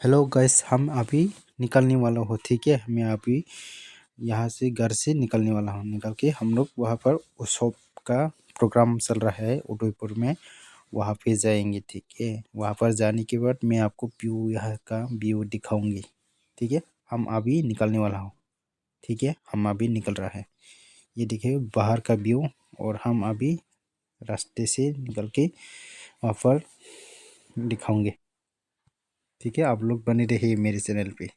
Hello guys, हम अभी निकलने वाला हो। ठीक है, मैं अभी यहाँ से घर से निकलने वाला हूँ। निकल के हम लोग वहाँ पर उत्सव का प्रोग्राम चल रहा है उदयपुर में, वहाँ पे जाएंगे। ठीक है, वहाँ पर जाने के बाद मैं आपको व्यू, यहाँ का व्यू दिखाऊंगी। ठीक है, हम अभी निकलने वाला हूँ। ठीक है, हम अभी निकल रहा है। ये देखिए बाहर का व्यू, और हम अभी रास्ते से निकल के वहाँ पर दिखाऊंगे। ठीक है, आप लोग बने रहिए मेरे चैनल पे।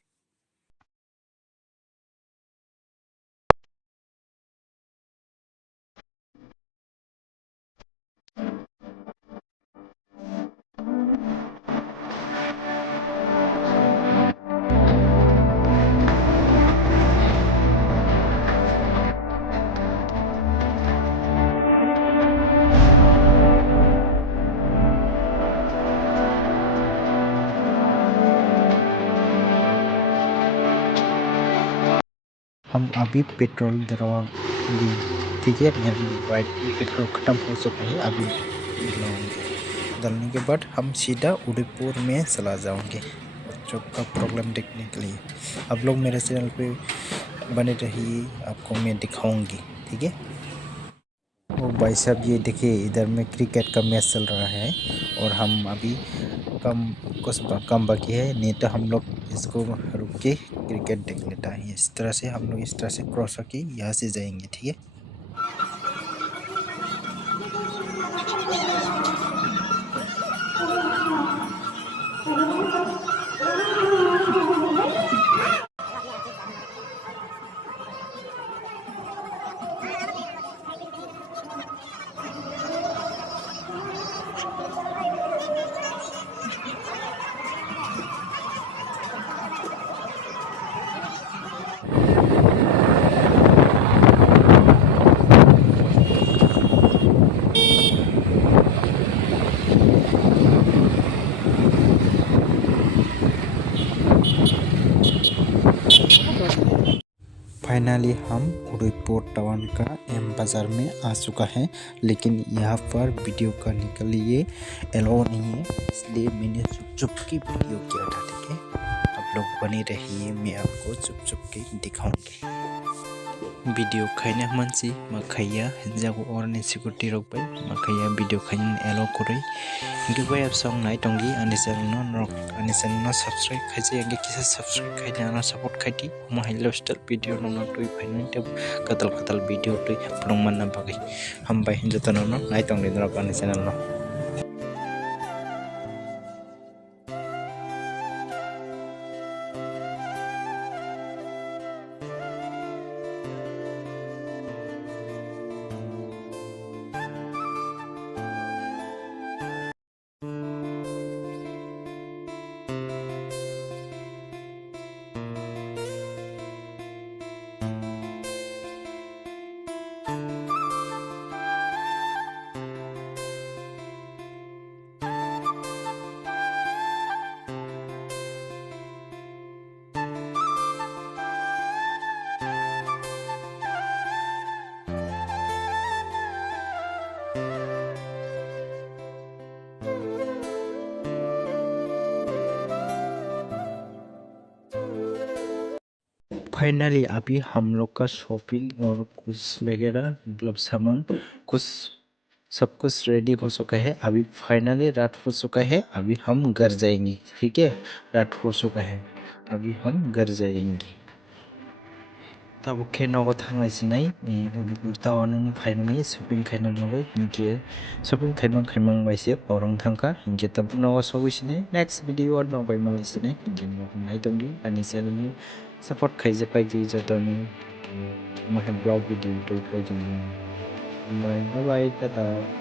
हम अभी पेट्रोल डलवाएंगे। ठीक है, मेरी बाइक में पेट्रोल ख़त्म हो चुका है। अभी डलवाएंगे, डलने के बाद हम सीधा उदयपुर में चला जाऊंगे चौक का प्रॉब्लम देखने के लिए। आप लोग मेरे चैनल पे बने रहिए, आपको मैं दिखाऊंगी। ठीक है। ओ भाई साहब, ये देखिए इधर में क्रिकेट का मैच चल रहा है, और हम अभी कम कम बाकी है, नहीं तो हम लोग इसको रुक के क्रिकेट देख लेता है। इस तरह से हम लोग इस तरह से क्रॉस होके यहाँ से जाएंगे। ठीक है। फाइनली हम उदयपुर टाउन का एम बाज़ार में आ चुका है, लेकिन यहाँ पर वीडियो करने के लिए एलाउ नहीं है, इसलिए मैंने चुप चुप की वीडियो किया था। ठीक है, आप लोग बने रहिए, मैं आपको चुप चुप के दिखाऊंगी। वीडियो खायनो मानसि माखाया हिंजावखौ अरनि सिकिउरिटी रखबाय, माखाया वीडियो खायनो एलाउ करै हिंगे बाय सॉन्ग नाइ टंगी आनि चैनल सब्सक्राइब खाइसे हिंगे किसा सब्सक्राइब खाइने आना सपोर्ट खाइति माहाय लाइफस्टाइल वीडियो नंना तुइ फाइनाइ तब कतल वीडियो तुइ फुदुंमान ना बागै हम बाय हिंजा तननो नाइ टंगनि द्रप आनि चैनल न। फाइनली अभी हम लोग का शॉपिंग और कुछ वगैरह मतलब सामान कुछ सब कुछ रेडी हो चुका है। अभी फाइनली रात हो चुका है, अभी हम घर जाएंगे। ठीक है, रात हो चुका है, अभी हम घर जाएंगे। तब खेनाव थांगासिनाय टाउन फाइनली शॉपिंग खालामबाय इनके शॉपिंग खालामबायसो औरं थांखा इनके तब नवा सौसिनाय नेक्स्ट वीडियो नबाय मालायसिनाय इनके नाय दंनि आनि चैनल सपोर्ट खाइजे पाइजे जातनि माखान ब्लॉग वीडियो तो पाइजे बाय बाय टाटा।